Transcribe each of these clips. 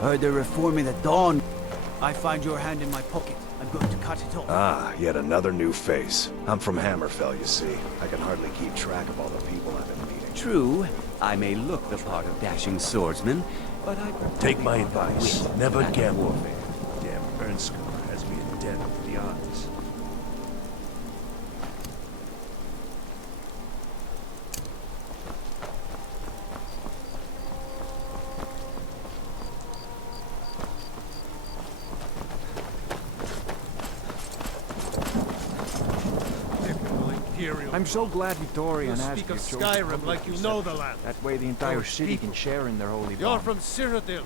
Heard they're reforming the Dawn. I find your hand in my pocket. I'm going to cut it off. Ah, yet another new face. I'm from Hammerfell, you see. I can hardly keep track of all the people I've been meeting. True, I may look the part of dashing swordsman, but I prefer Take the my art of advice. wit Never and gamble. warfare. Damn Ernskar has me in debt to the odds. I'm so glad Victoria and Speak of Asger chose Skyrim like you know the land. That way the entire Those city people. can share in their holy You're bond. from Cyrodiil.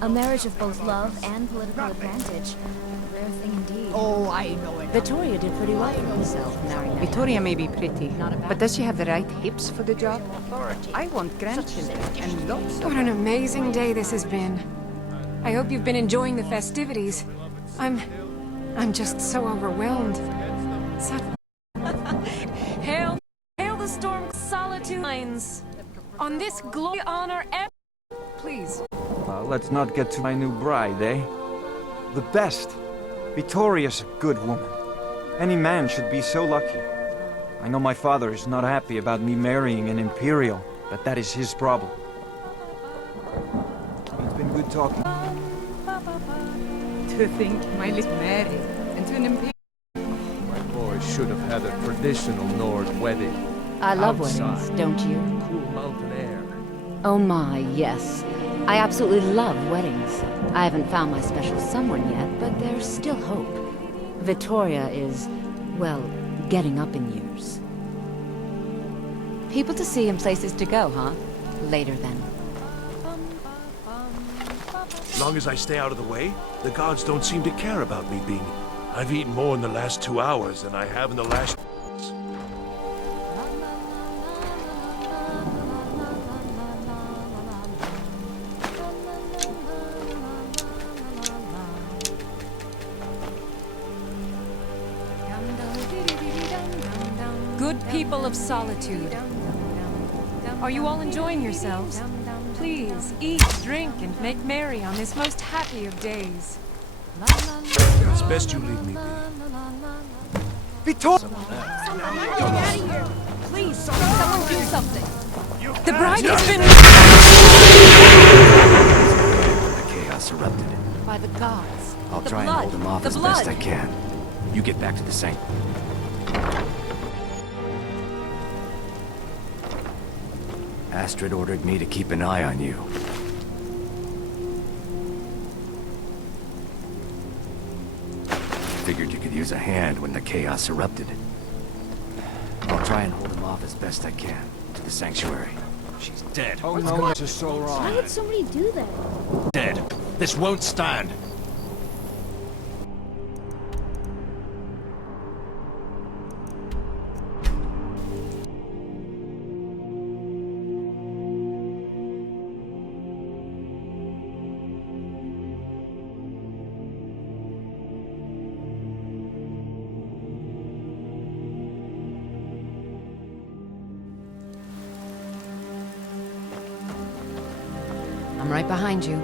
A marriage of both love and political advantage. A rare thing indeed. Oh, I know it. Victoria did pretty well for herself marrying that. Victoria may be pretty, Not a bad but does she have the right hips for the job? I want grandchildren and lots of What an amazing day this has been. I hope you've been enjoying the festivities. I'm just so overwhelmed. Such... Hail the storm solitude lines. On this glory honor please. Let's not get to my new bride, eh? The best. Victoria's a good woman. Any man should be so lucky. I know my father is not happy about me marrying an Imperial, but that is his problem. It's been good talking. To think my little married into an imperial. My boy should have had a traditional Nord wedding. I love Outside. weddings, don't you? Cool mountain air. Oh my, yes. I absolutely love weddings. I haven't found my special someone yet, but there's still hope. Victoria is, well, getting up in years. People to see and places to go, huh? Later then. As long as I stay out of the way, the gods don't seem to care about me being... I've eaten more in the last 2 hours than I have in the last... Good people of solitude. Are you all enjoying yourselves? Please, eat, drink, and make merry on this most happy of days. It's best you leave me be. Victoria! Get out of here! Please, someone do something! The bride has been... The chaos erupted. By the gods. I'll The try and blood. hold him off The as best blood. I can. You get back to the sanctuary. Astrid ordered me to keep an eye on you. Figured you could use a hand when the chaos erupted. I'll try and hold him off as best I can to the sanctuary. She's dead. Oh no, this is so wrong. Why would somebody do that? Dead. This won't stand. I'm right behind you.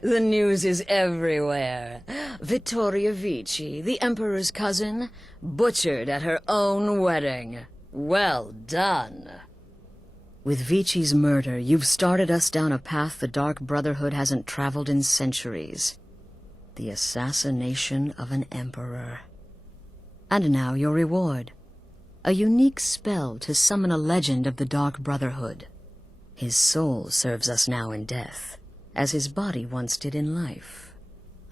The news is everywhere. Vittoria Vici, the Emperor's cousin, butchered at her own wedding. Well done. With Vici's murder, you've started us down a path the Dark Brotherhood hasn't traveled in centuries. The assassination of an emperor. And now your reward. A unique spell to summon a legend of the Dark Brotherhood. His soul serves us now in death, as his body once did in life.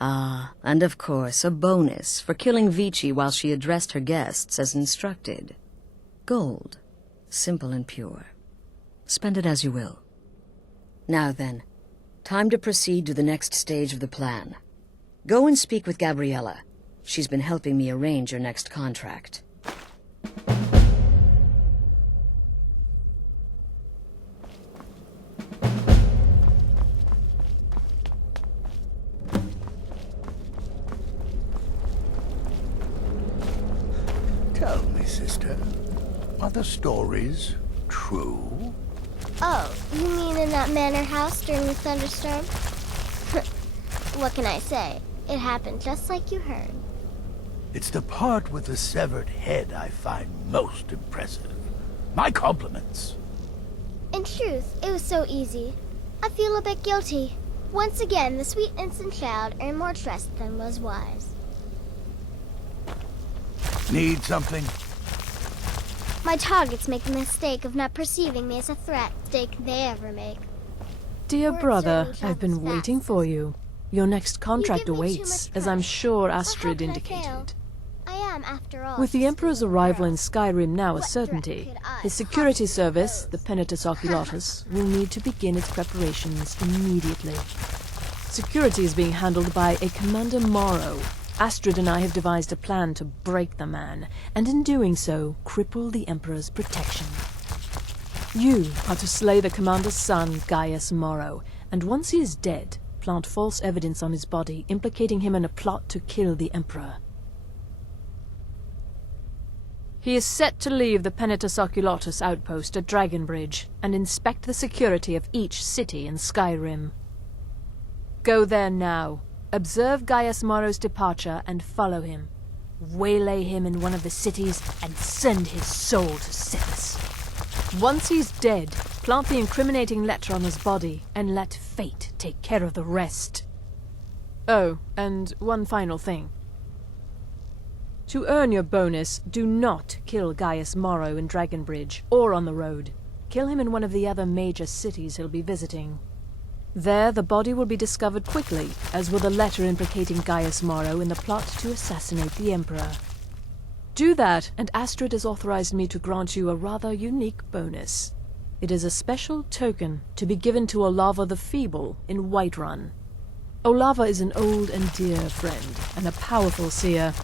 Ah, and of course, a bonus for killing Vici while she addressed her guests as instructed. Gold, simple and pure. Spend it as you will. Now then, time to proceed to the next stage of the plan. Go and speak with Gabriella. She's been helping me arrange your next contract. Tell me, sister, are the stories true? Oh, you mean in that manor house during the thunderstorm? What can I say? It happened just like you heard. It's the part with the severed head I find most impressive. My compliments. In truth, it was so easy. I feel a bit guilty. Once again, the sweet innocent child earned more trust than was wise. Need something? My targets make the mistake of not perceiving me as a threat mistake they ever make. Dear Word brother, certainly I've been travels waiting fast. for you. Your next contract give me too awaits, much as I'm trust. sure But how Astrid can I fail? indicated. I am, after all, With the just Emperor's a little arrival girl. in Skyrim now a What threat certainty, could I his security possibly service, the pose? Penitus Oculatus, will need to begin its preparations immediately. Security is being handled by a Commander Morrow. Astrid and I have devised a plan to break the man, and in doing so, cripple the Emperor's protection. You are to slay the Commander's son, Gaius Morrow, and once he is dead, plant false evidence on his body, implicating him in a plot to kill the Emperor. He is set to leave the Penitus Oculatus outpost at Dragonbridge and inspect the security of each city in Skyrim. Go there now, observe Gaius Morrow's departure and follow him. Waylay him in one of the cities and send his soul to Sithis. Once he's dead, plant the incriminating letter on his body and let fate take care of the rest. Oh, and one final thing. To earn your bonus, do not kill Gaius Morrow in Dragonbridge or on the road. Kill him in one of the other major cities he'll be visiting. There, the body will be discovered quickly, as will the letter implicating Gaius Morrow in the plot to assassinate the Emperor. Do that, and Astrid has authorized me to grant you a rather unique bonus. It is a special token to be given to Olava the Feeble in Whiterun. Olava is an old and dear friend, and a powerful seer.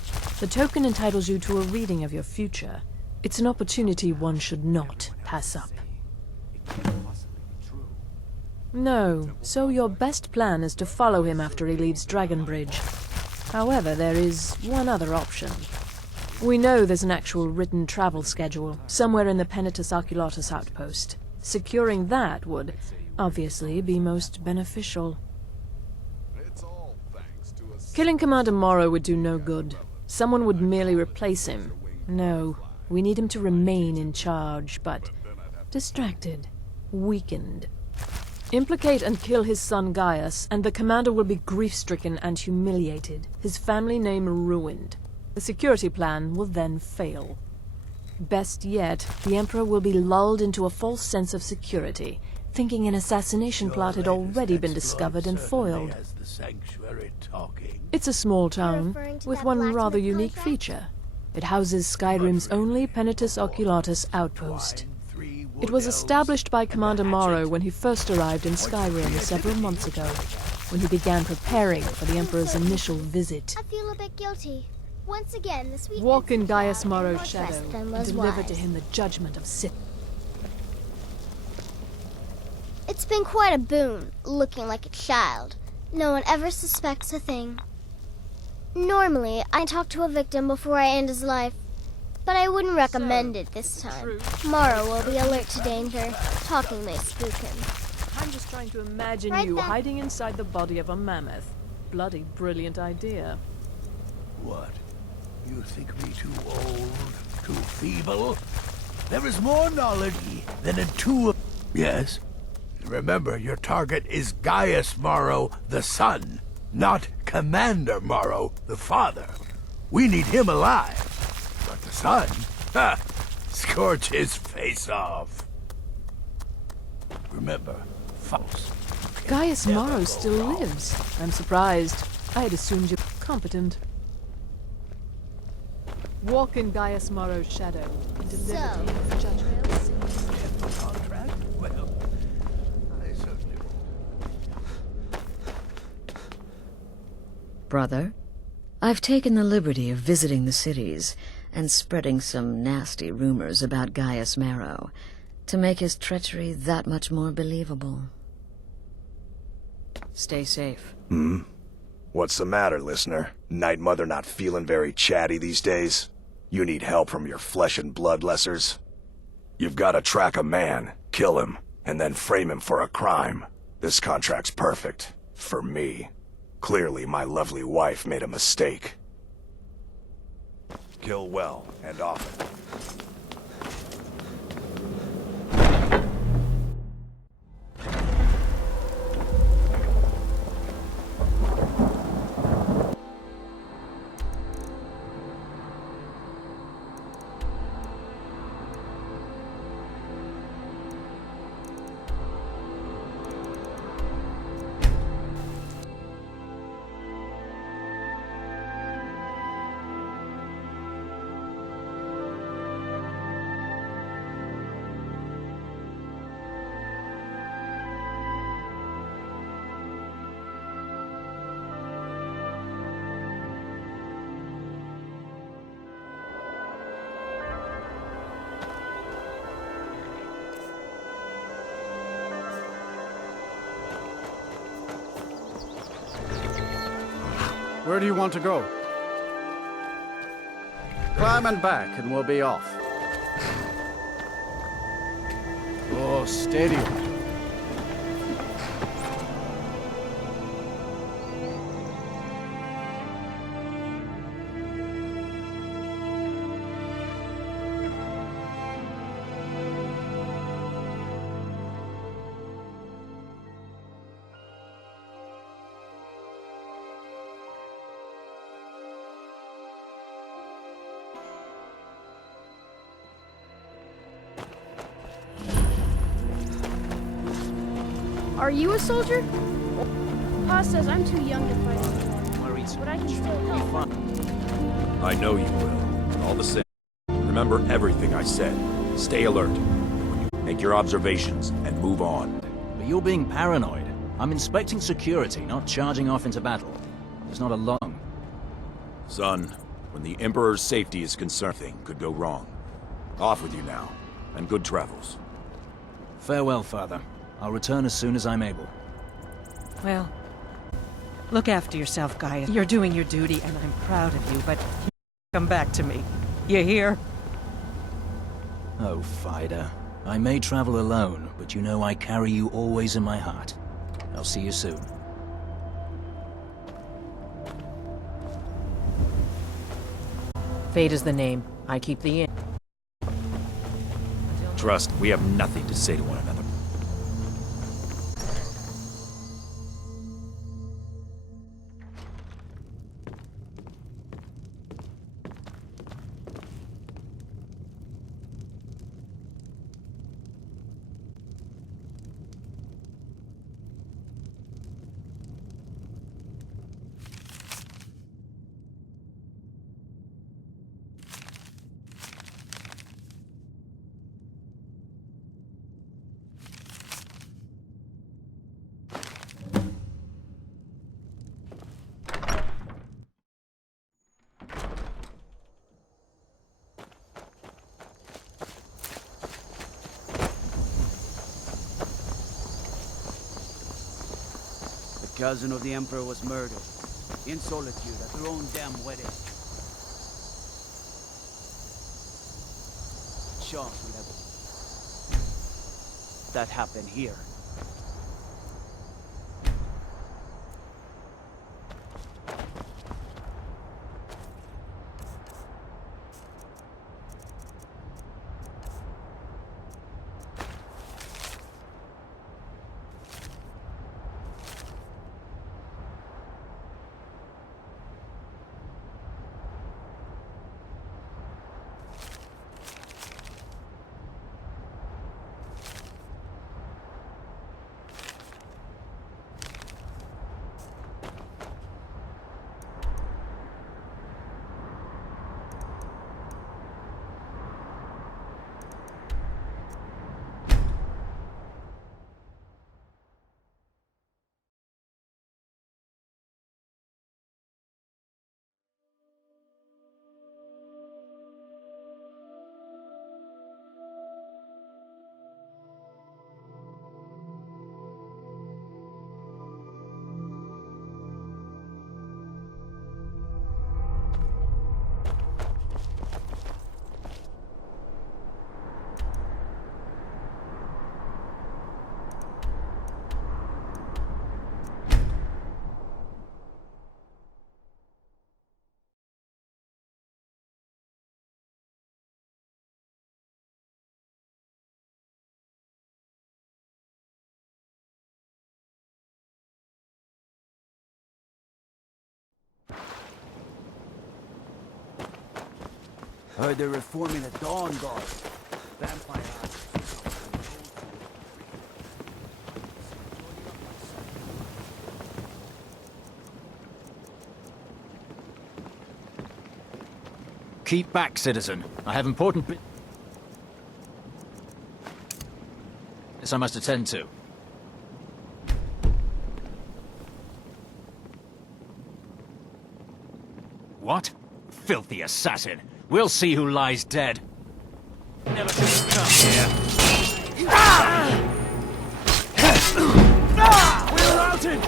The token entitles you to a reading of your future. It's an opportunity one should not pass up. No, so your best plan is to follow him after he leaves Dragonbridge. However, there is one other option. We know there's an actual written travel schedule, somewhere in the Penitus Oculatus outpost. Securing that would, obviously, be most beneficial. Killing Commander Morrow would do no good. Someone would merely replace him. No, we need him to remain in charge, but distracted, weakened. Implicate and kill his son Gaius, and the commander will be grief-stricken and humiliated, his family name ruined. The security plan will then fail. Best yet, the Emperor will be lulled into a false sense of security, thinking an assassination plot had already been discovered and foiled. It's a small town, referring to with that one blacksmith rather unique contract? feature. It houses Skyrim's only Penitus Oculatus outpost. It was established by Commander Morrow when he first arrived in Skyrim several months ago, when he began preparing for the Emperor's initial visit. I feel a bit guilty. Once again, the sweet Walk in innocent Gaius child earned Morrow's more shadow trust than and was deliver wise. to him the judgment of Sith. It's been quite a boon, looking like a child. No one ever suspects a thing. Normally, I talk to a victim before I end his life, but I wouldn't recommend it this time. Morrow will be alert to danger. Talking may spook him. I'm just trying to imagine Right you then. hiding inside the body of a mammoth. Bloody brilliant idea. What? You think me too old, too feeble? There is more knowledge than in two... Yes? Remember, your target is Gaius Morrow, the son, not Commander Morrow, the father. We need him alive. But the son? Ha! Scorch his face off. Remember, false. Gaius Morrow still lives. I'm surprised. I had assumed you were competent. Walk in Gaius Morrow's shadow and deliver to him the judgment of Sith. Contract? Well, I certainly Brother, I've taken the liberty of visiting the cities and spreading some nasty rumors about Gaius Marrow to make his treachery that much more believable. Stay safe. What's the matter, listener? Night Mother not feeling very chatty these days? You need help from your flesh and blood lessers? You've got to track a man, kill him, and then frame him for a crime. This contract's perfect. For me. Clearly, my lovely wife made a mistake. Kill well, and often. Where do you want to go? Climb and back, and we'll be off. Oh, steady. Are you a soldier? Pa says I'm too young to fight anymore, but I can still help. I know you will. All the same, remember everything I said. Stay alert. When you make your observations and move on. But you're being paranoid. I'm inspecting security, not charging off into battle. There's not a long. Son, when the Emperor's safety is concerned, thing could go wrong. Off with you now, and good travels. Farewell, Father. I'll return as soon as I'm able. Well, look after yourself, Gaia. You're doing your duty, and I'm proud of you, but come back to me. You hear? Oh, Fida. I may travel alone, but you know I carry you always in my heart. I'll see you soon. Fate is the name. I keep the inn. Trust, we have nothing to say to one another. The cousin of the Emperor was murdered, in solitude at her own damn wedding. Chance would have that happen here. Heard they're reforming the Dawn Guard. Vampire. Keep back, citizen. I have important Yes, I must attend to. What? Filthy assassin. We'll see who lies dead. Never should have come here. We're routed!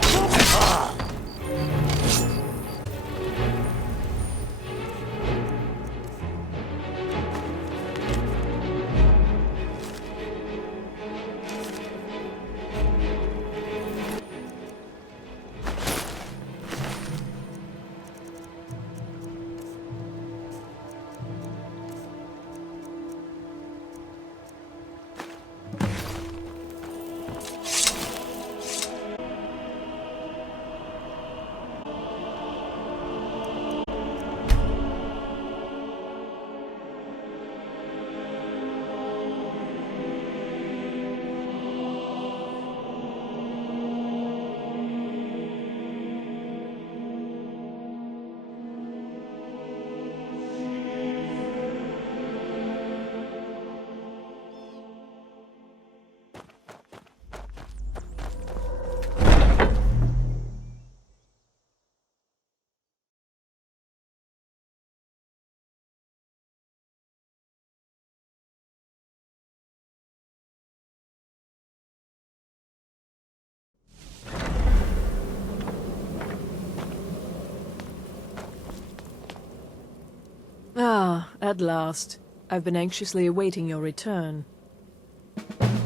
Ah, at last. I've been anxiously awaiting your return.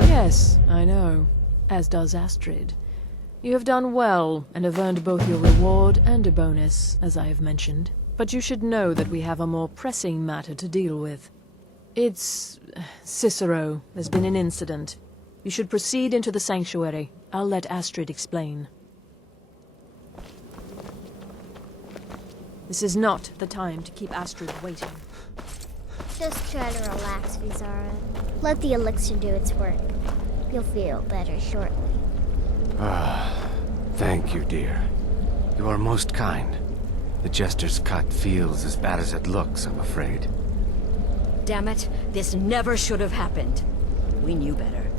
Yes, I know. As does Astrid. You have done well, and have earned both your reward and a bonus, as I have mentioned. But you should know that we have a more pressing matter to deal with. It's... Cicero. There's been an incident. You should proceed into the sanctuary. I'll let Astrid explain. This is not the time to keep Astrid waiting. Just try to relax, Vizara. Let the elixir do its work. You'll feel better shortly. Thank you, dear. You are most kind. The Jester's cut feels as bad as it looks, I'm afraid. Damn it, this never should have happened. We knew better.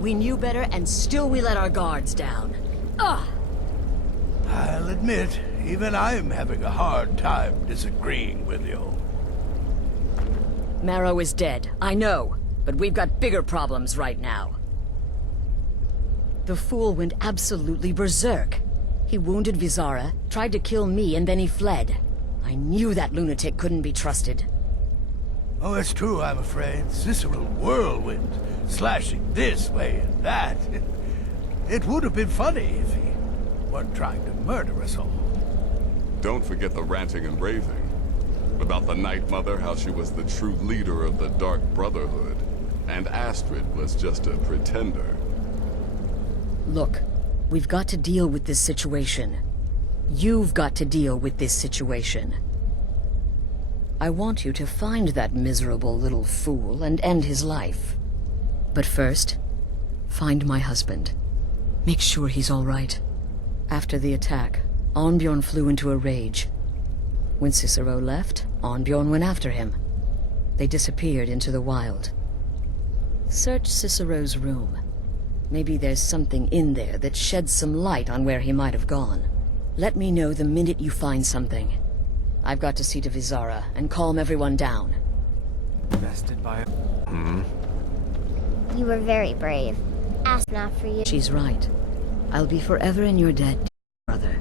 We knew better, and still we let our guards down. Ugh! I'll admit, even I'm having a hard time disagreeing with you. Marrow is dead, I know, but we've got bigger problems right now. The fool went absolutely berserk. He wounded Vizara, tried to kill me, and then he fled. I knew that lunatic couldn't be trusted. Oh, it's true, I'm afraid. Cicero whirlwind, slashing this way and that. It would have been funny if he weren't trying to murder us all. Don't forget the ranting and raving. About the Night Mother, how she was the true leader of the Dark Brotherhood, and Astrid was just a pretender. Look, we've got to deal with this situation. You've got to deal with this situation. I want you to find that miserable little fool and end his life. But first, find my husband. Make sure he's all right. After the attack, Arnbjorn flew into a rage. When Cicero left, Arnbjorn went after him. They disappeared into the wild. Search Cicero's room. Maybe there's something in there that sheds some light on where he might have gone. Let me know the minute you find something. I've got to see to Vizara and calm everyone down. Bested by a... You were very brave. Ask not for you. She's right. I'll be forever in your debt, brother.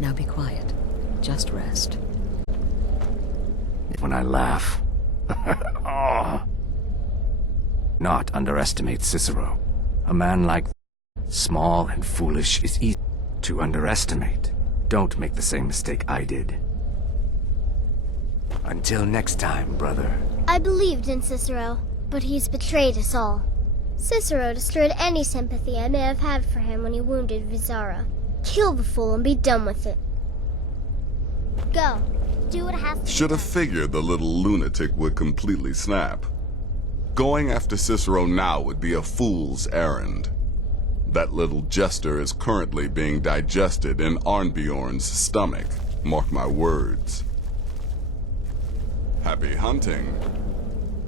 Now be quiet. Just rest. When I laugh. Oh. Not underestimate Cicero. A man like small and foolish is easy to underestimate. Don't make the same mistake I did. Until next time, brother. I believed in Cicero, but he's betrayed us all. Cicero destroyed any sympathy I may have had for him when he wounded Vizara. Kill the fool and be done with it. Go. do what has to be Should have done. figured the little lunatic would completely snap. Going after Cicero now would be a fool's errand. That little jester is currently being digested in Arnbjorn's stomach. Mark my words. Happy hunting.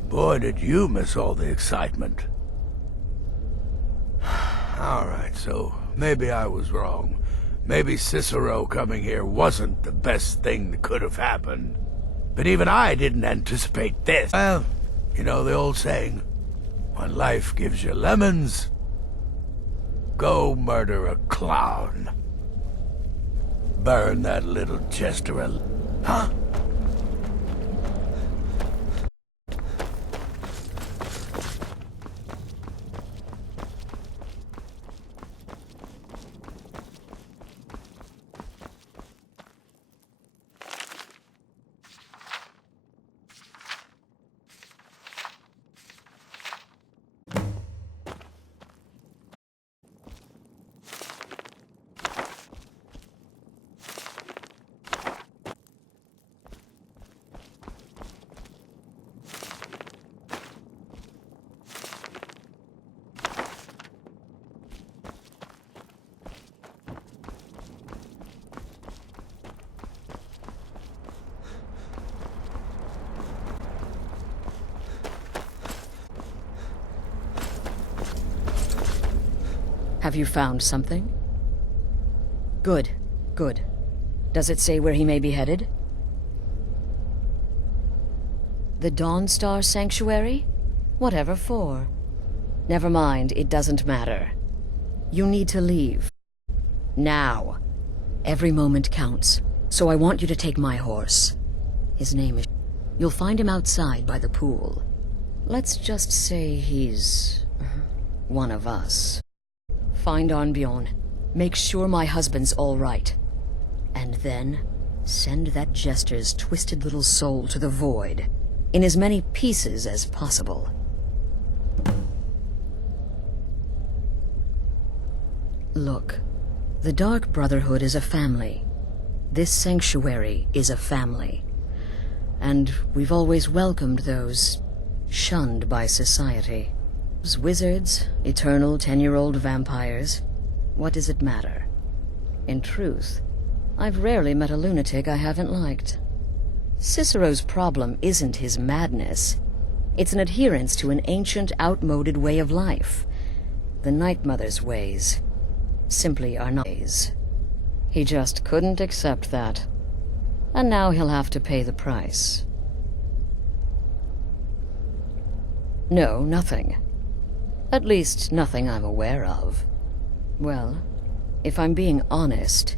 Boy, did you miss all the excitement. All right, so maybe I was wrong. Maybe Cicero coming here wasn't the best thing that could have happened. But even I didn't anticipate this. Well, you know the old saying, when life gives you lemons, go murder a clown. Burn that little jester Huh? Have you found something? Good, good. Does it say where he may be headed? The Dawnstar Sanctuary? Whatever for. Never mind, it doesn't matter. You need to leave. Now. Every moment counts, so I want you to take my horse. His name is... You'll find him outside by the pool. Let's just say he's... one of us. Find Arnbjorn. Make sure my husband's all right. And then, send that jester's twisted little soul to the void, in as many pieces as possible. Look, the Dark Brotherhood is a family. This sanctuary is a family. And we've always welcomed those shunned by society. Wizards, eternal 10-year-old vampires. What does it matter? In truth, I've rarely met a lunatic I haven't liked. Cicero's problem isn't his madness. It's an adherence to an ancient, outmoded way of life. The Night Mother's ways simply are not ways. He just couldn't accept that. And now he'll have to pay the price. No, nothing. At least, nothing I'm aware of. Well, if I'm being honest,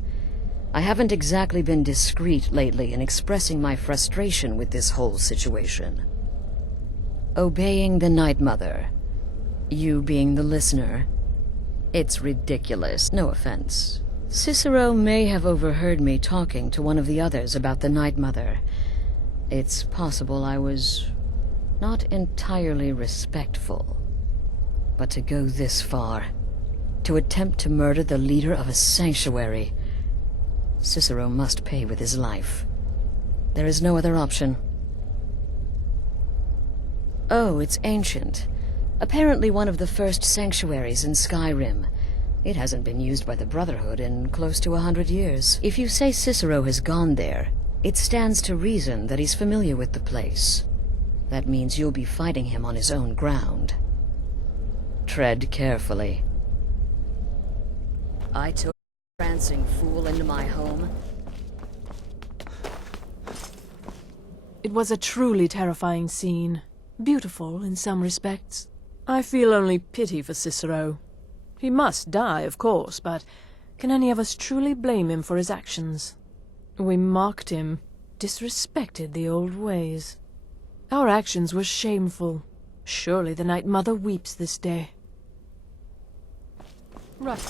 I haven't exactly been discreet lately in expressing my frustration with this whole situation. Obeying the Night Mother, you being the listener, it's ridiculous, no offense. Cicero may have overheard me talking to one of the others about the Night Mother. It's possible I was not entirely respectful. But to go this far, to attempt to murder the leader of a sanctuary, Cicero must pay with his life. There is no other option. Oh, it's ancient. Apparently one of the first sanctuaries in Skyrim. It hasn't been used by the Brotherhood in close to 100 years. If you say Cicero has gone there, it stands to reason that he's familiar with the place. That means you'll be fighting him on his own ground. Tread carefully. I took a prancing fool into my home. It was a truly terrifying scene. Beautiful in some respects. I feel only pity for Cicero. He must die, of course, but can any of us truly blame him for his actions? We mocked him, disrespected the old ways. Our actions were shameful. Surely the Night Mother weeps this day. Right.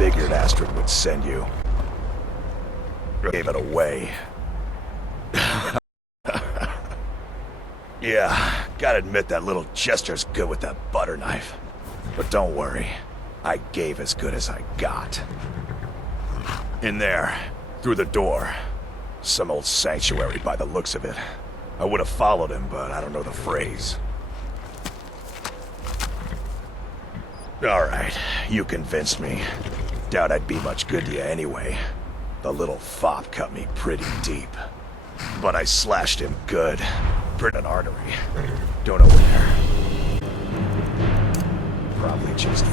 figured Astrid would send you. Gave it away. Yeah, gotta admit that little Chester's good with that butter knife. But don't worry, I gave as good as I got. In there, through the door. Some old sanctuary by the looks of it. I would have followed him, but I don't know the phrase. Alright, you convinced me. Doubt I'd be much good to you anyway. The little fop cut me pretty deep. But I slashed him good. Pretty an artery. Don't know where. Probably just...